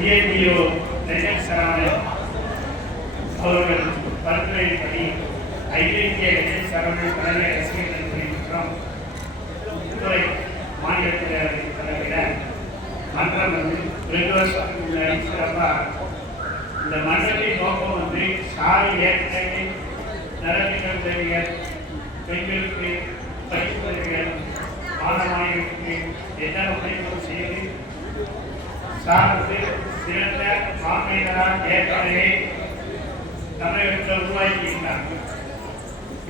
டிஎன்டிஓ நெஞ்சம் சரவணன் அவர்கள் பரிந்துரையின்படி ஐஐடிஐ நெஞ்சம் சரவணன் தலைமை ரசிகர் நன்றி மற்றும் துறை மாநிலத்தில் தலைவிட மன்றம் ரெண்டு வருஷத்துக்கு முன்னாடி சிறப்பாக இந்த மன்றத்தின் நோக்கம் சாலை ஏற்கனவே நலத்திட்டம் உதவிகள் பெண்களுக்கு படிப்பு உதவிகள் மாணவர்களுக்கு என்ன உதவிகளும் செய்து சார்ந்து சிறந்த மாமேனரால் ஏற்கனவே தமிழகத்தில் உருவாக்கியிருந்தாங்க.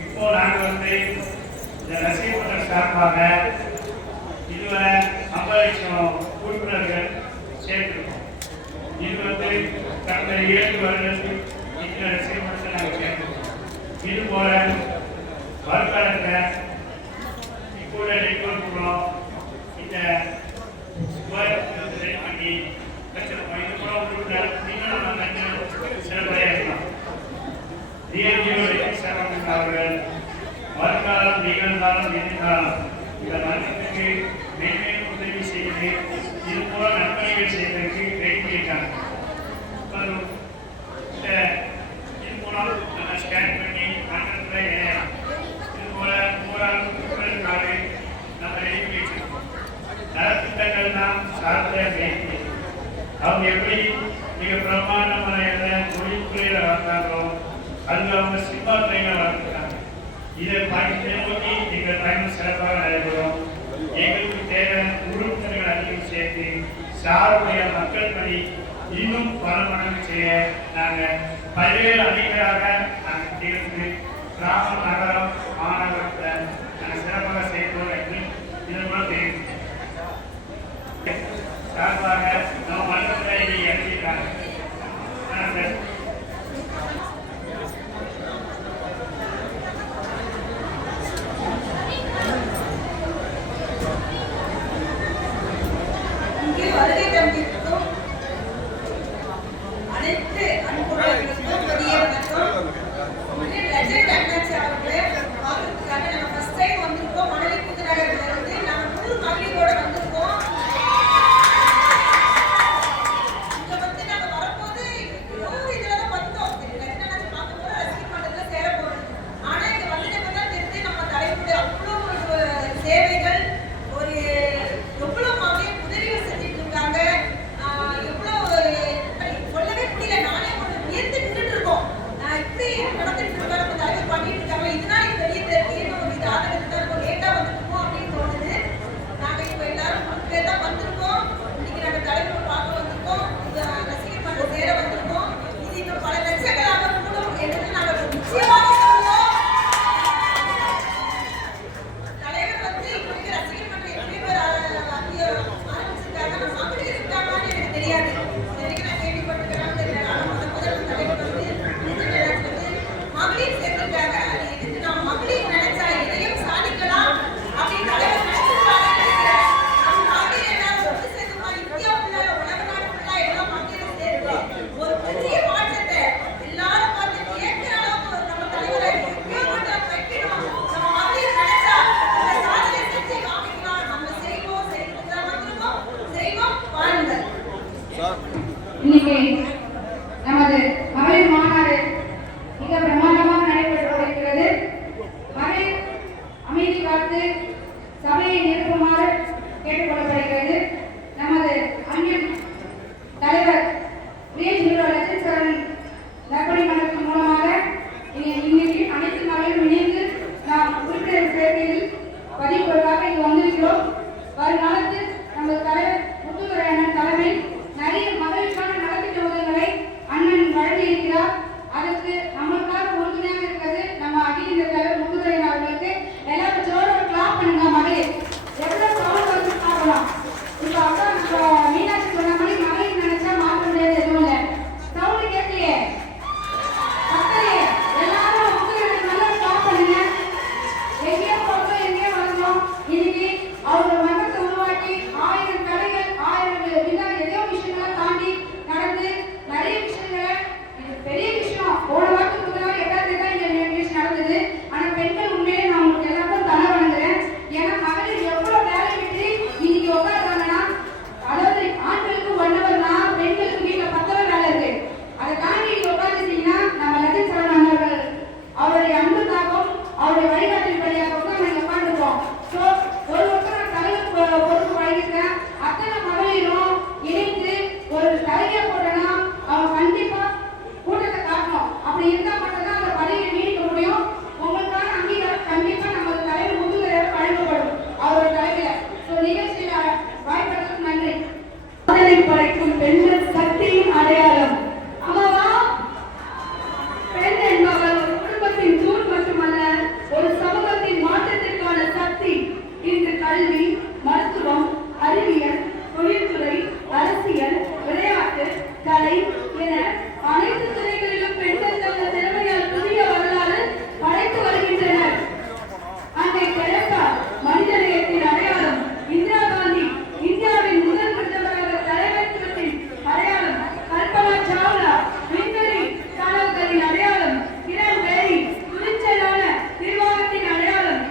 இப்போ நாங்கள் இந்த ரசிகர்கள் சார்பாக இதுவரை 50 லட்சம் உறுப்பினர்கள் சேர்த்திருக்கோம். இது கடந்த 7 வருடத்தில் இந்த ரசிகர்கள் நாங்கள் சேர்த்திருக்கோம். இது போல வருங்காலத்தில் இப்போ நெட்வொர்க் மூலம் இந்த பண்ணி இது மூலம் உறுப்பினர் நீங்களும் நம்ம சிறப்படையாக இருக்கலாம். அவர்கள் வருங்காலம் நிகழ்காலம் எதிர்காலம் இந்த மருத்துவத்துக்கு மேன்மேலும் உதவி செய்து இது போல நற்பணிகள் செய்வதற்கு வேண்டியிருக்காங்க. இது மூலம் நம்ம ஸ்கேன் பண்ணி மன்றத்தில் இணையலாம். இது போல 3000 கார்டு நம்ம எழுதி வச்சிருக்கோம். நலத்திட்டங்கள் தான் சார்ந்த வேண்டி அவங்க எப்படி மிக பிரமாண்டமான தொழில்துறையில் வளர்ந்தாங்களோ அங்கு அவங்க சிப்பா ட்ரெயினர் வளர்த்துட்டாங்க. இதை நோக்கி எங்கள் பயணம் சிறப்பாக நடைபெறும். எங்களுக்கு தேவையான உறுப்பினர்கள் அதிகம் சேர்த்து சாருடைய மக்கள் பணி இன்னும் பல மடங்கு செய்ய நாங்கள் பல்வேறு அணிகளாக நாங்கள் தேர்ந்து கிராம நகரம் மாநகரத்தில் நாங்கள் சிறப்பாக செய்வோம் என்று இதன் மூலம் தெரிவித்தேன். சார்பாக நம்ம மன்றத்தில் இறங்கியிருக்காங்க. இன்னைக்கு நமது மகளிர் மாநாடு மிக பிரமாண்டமாக நடைபெற்று கொண்டிருக்கிறது. மகளிர் அமைதி காத்து சபையை நிறுத்துமாறு கேட்டுக்கொள்ளப்படுகிறது. நமது அன்பின் தலைவர் நற்பணி மன்றத்தின் மூலமாக இன்னைக்கு அனைத்து மகளிரும் இணைந்து நாம் உறுப்பினர் சேர்க்கையில் பதிவுகளுக்காக இங்கு வந்திருக்கிறோம். வருங்காலத்தில் நமது தலைவர் முத்துத்துறை அண்ணன் தலைமை நிறைய மகளிருக்கான நலத்திட்ட உதவி இருக்கிறேன். அத்தனை மகளிரும் இணைந்து ஒரு தலையை போட்டோம்னா அவங்க கண்டிப்பா கூட்டத்தை காட்டணும். அப்படி இருந்தா மட்டும்தான் அந்த பதவியை நீடிக்க முடியும். உங்களுக்கான அங்கீகாரம் கண்டிப்பா நம்ம தலைவர் முத்துரையார் வழங்கப்படும் அவரோட தலைமையில. நிகழ்ச்சியில வாய்ப்பதற்கு நன்றி. சாதனை படைக்கும் பெண்கள் சக்தியின் அடையாளம். அம்மாவா, பெண் என்பவர் ஒரு குடும்பத்தின் தூண் மட்டுமல்ல, ஒரு சமூகத்தின் மாற்றத்திற்கான சக்தி. இன்று கல்வி, மருத்துவம், அறிவியல், தொழில்துறை, அரசியல், விளையாட்டு, கலை என அனைத்து துறைகளிலும் பெண்கள் தங்கள் திறமையால் புதிய வரலாறு படைத்து வருகின்றனர். அன்னை தெரசா மனிதநேயத்தின் அடையாளம். இந்திரா காந்தி இந்தியாவின் முதல் பிரதமராக தலைமைத்துவத்தின் அடையாளம். கல்பனா சாவ்லா விண்வெளி கனவுகளின் அடையாளம். கிரண் பேடி துணிச்சலான நிர்வாகத்தின் அடையாளம்.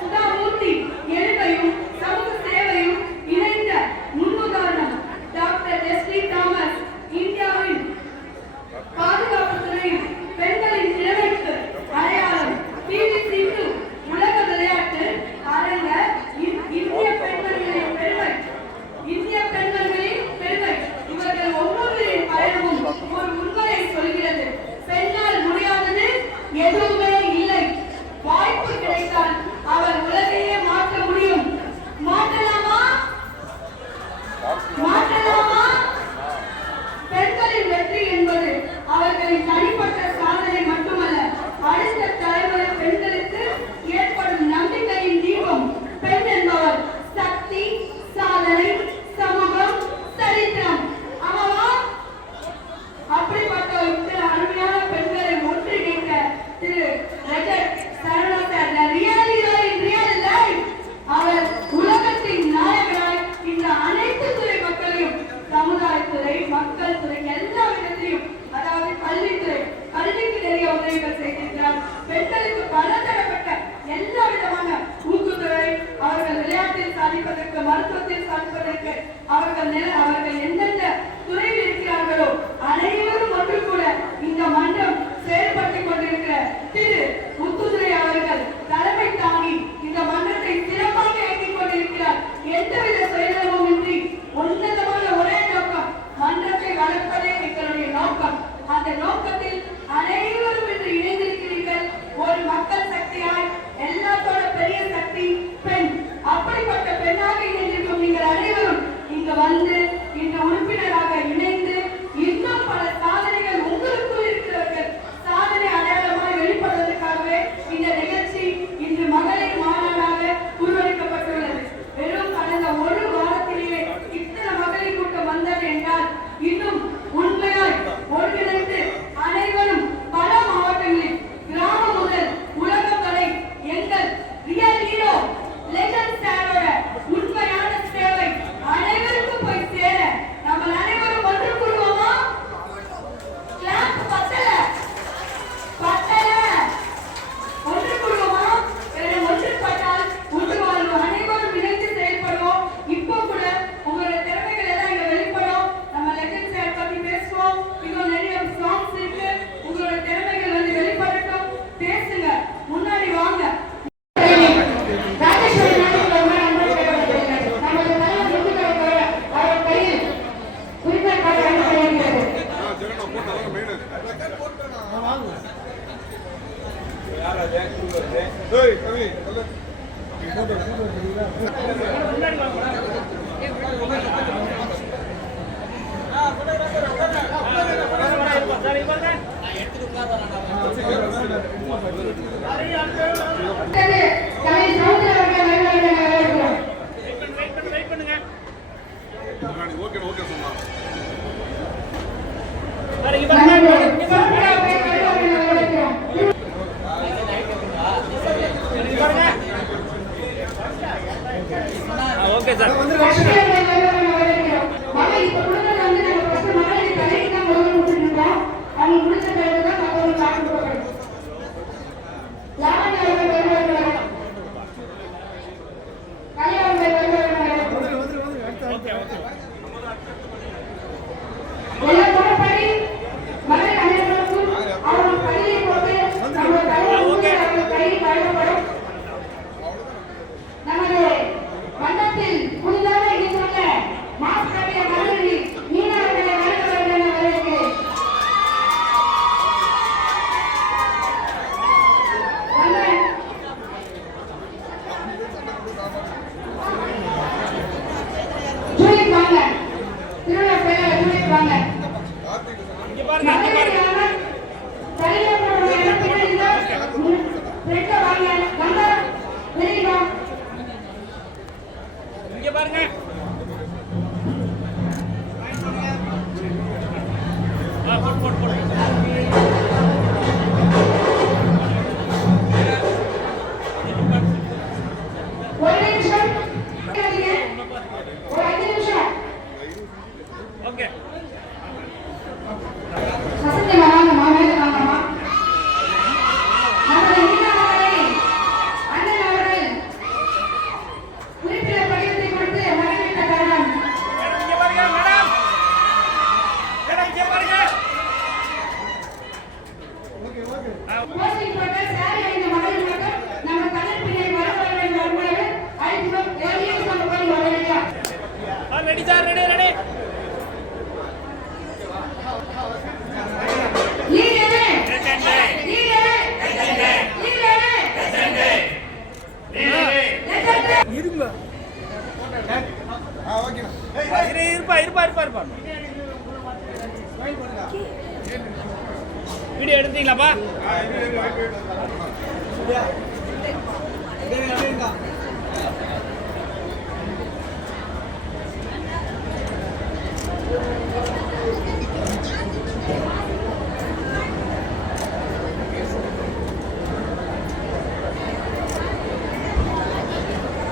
சுதா மூர்த்தி எழுமையும் சமூக சேவையும் இணைந்த முன்னுதாரணம். டாக்டர் லெஸ்லி தாமஸ் இந்தியாவின் பாதுகாப்பு துறையில் பெண்களின் திறமைக்கு அடையாளம். பி.வி. சிந்து உலக விளையாட்டு அரங்க இந்திய பெண்களின் பெருமை. இவர்கள் ஒவ்வொருவரின் பயணமும் ஒரு உண்மையை சொல்கிறது. பெண்ணால் முடியாதது எதுவுமே இல்லை. வாய்ப்பு கிடைத்தால் அவர் உலகையே மாற்ற முடியும். மாற்றலாமா? பெண்களின் வெற்றி என்பது அவர்களின் தனிப்பட்ட சாதனை மட்டுமல்ல, அடுத்த தலைமுறை பெண்களுக்கு ஏற்படும் நம்பிக்கையின் தீபம். பெண் என்பவர் சக்தி, சாதனை, சமூகம், சரித்திரம். ஆமாவா? அப்படிப்பட்ட இத்தனை அருமையான பெண்களை ஒன்றிணைக்க திரு Rajat Saravana sir real life அவர் உலகத்தின் நாயகராய் இந்த அனைத்து துறை மக்களையும், சமுதாயத்துறை, மக்கள் துறை, எல்லா விதத்திலையும், அதாவது கல்விக்கு நிறைய உதவிகள் செய்திருக்கிறார். பெண்களுக்கு பலதரப்பட்ட எல்லா விதமான ஊக்குத்துறை, அவர்கள் விளையாட்டில் சாதிப்பதற்கு, மருத்துவத்தில் சாதிப்பதற்கு, அவர்கள் எந்தெந்த துறையில் இருக்கிறார்களோ அனைவரும் ஒன்று கூட இந்த மன்றம் செயல்பட்டுக் கொண்டிருக்கிற திரு முத்துதுரை அவர்கள் தலைமை தாங்கி இந்த மன்றத்தை சிறப்பாக இயக்கிக் கொண்டிருக்கிறார். எந்தவித சுயநலமும் இன்றி உன்னதமான ஒரே நோக்கம், மன்றத்தை வளர்ப்பதே எங்களுடைய நோக்கம். அந்த நோக்கத்தில் அனைவரும் இன்று இணைந்திருக்கிறீர்கள். ஒரு மக்கள் சக்தியாய் எல்லாத்தோட பெரிய சக்தி பெண். அப்படிப்பட்ட பெண்ணாக இணைந்திருக்கும் நீங்கள் அனைவரும் இங்கு வந்து இந்த உறுப்பினராக இணைந்து இன்னும் பல சாதனைகள் உங்களுக்குள் இருக்கிறவர்கள் சாதனை அடையாளமாய் வெளிப்படுவதற்காகவே இந்த நிகழ்ச்சி இன்று மகளிர் மாநாடாக உருவெடுக்கப்பட்டுள்ளது. வெறும் கடந்த ஒரு வாரத்திலேயே இத்தனை மகளிர் கூட்டம் வந்தது என்றால் இன்னும் உண்மையாய் ஒருங்கிணைந்து அனைவரும் பல மாவட்டங்களில் கிராமம் முதல் உலகம் வரை எங்கள் ரியல் ஹீரோ லெஜண்ட் சாரோட உண்மையான சேவை அனைவருக்கும் போய் சேர நம்ம அனைவரும் ஒன்று கூடுவோமா? கிளாஸ் பத்தல ஒன்று கூடுவோமா? ஒன்றுபட்டால் ஒன்று வாழ்வு. அனைவரும் இணைந்து செயல்படுவோம். இப்போ கூட உங்களோட திறமைகள் எல்லாம் இங்க வெளிப்படும். நம்ம லெஜண்ட் சார் பத்தி பேசுவோம். இன்னும் நிறைய சாங்ஸ் இருக்கு. உங்களோட திறமைகள் வந்து வெளிப்படட்டும். பேசுங்க, முன்னாடி வாங்க. Okay sir. நமது மன்றத்தில் புதிதாக வாங்க. இங்க பாருங்க, இங்க பாருங்க. சரியா போடுங்க. பின்னாடி ரெட்ட வாங்க. கண்டா வெளியில இங்க பாருங்க. போடு. ஒரு நிமிஷம் ஒரு 5 நிமிஷம். ஓகே. வசந்தி வாங்கம்மா, மேலே வாங்கம்மா. நமது மீனவரை அண்ணன் அவர்கள் உறுப்பினர் படிவத்தை கொடுத்து வரவேற்ற தருணம். இங்க பாருங்க மேடம். மேடம் இங்க பாருங்க. போஸ்டிங் போட்ட சாரி அணிந்த மகளிர் மக்கள் நம்ம கண்ணன் பிள்ளை வரவர்கள் வருமாறு அழைக்கிறோம். ஏரியாஸ் நம்ம போய் வரவேற்கிறோம். Ready sir, ready. லீடரே இருங்க. இருப்பா. வீடியோ எடுத்தீங்களாப்பா?